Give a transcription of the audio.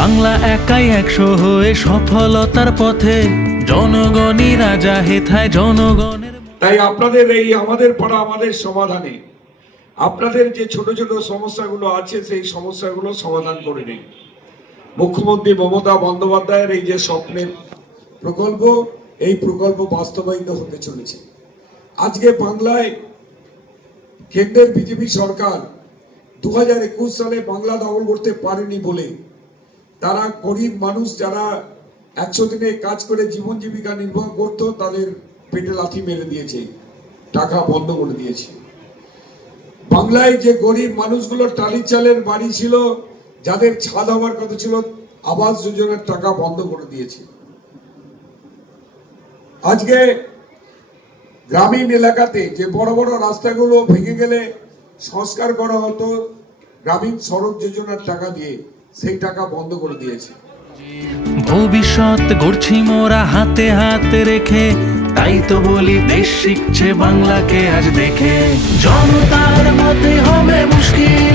বাংলা একাই একশো হয়ে সফলতার পথে। জনগণই রাজা হেথায় জনগণের তাই আপনাদের এই আমাদের পাড়া আমাদের সমাধানে। আপনাদের যে ছোট ছোট সমস্যাগুলো আছে, সেই সমস্যাগুলো সমাধান করে নিন মুখ্যমন্ত্রী মমতা বন্দ্যোপাধ্যায়ের এই যে স্বপ্নের প্রকল্প, এই প্রকল্প বাস্তবায়িত হতে চলেছে। আজকে বাংলায় কেন্দ্রের বিজেপি সরকার দু হাজার একুশ সালে বাংলা দখল করতে পারেনি বলে তারা গরিব মানুষ যারা একশো দিনে কাজ করে জীবন জীবিকা নির্বাহ করতো, তাদের পেটে লাথি মেরে দিয়েছে, টাকা বন্ধ করে দিয়েছে। বাংলায় যে গরিব মানুষগুলো টালি চালের বাড়ি ছিল, যাদের ছাদ হওয়ার কথা ছিল, আবাস যোজনার টাকা বন্ধ করে দিয়েছে। আজকে গ্রামীণ এলাকাতে যে বড় বড় রাস্তাগুলো ভেঙে গেলে সংস্কার করা হতো, গ্রামীণ সড়ক যোজনার টাকা দিয়ে। সেই টাকা বন্ধ করে দিয়েছে। ভবিষ্যৎ গড়ছি মোরা হাতে হাতে রেখে, তাই তো বলি দেশ শিখছে বাংলাকে আজ দেখে। জনতার মতে হবে মুশকিল।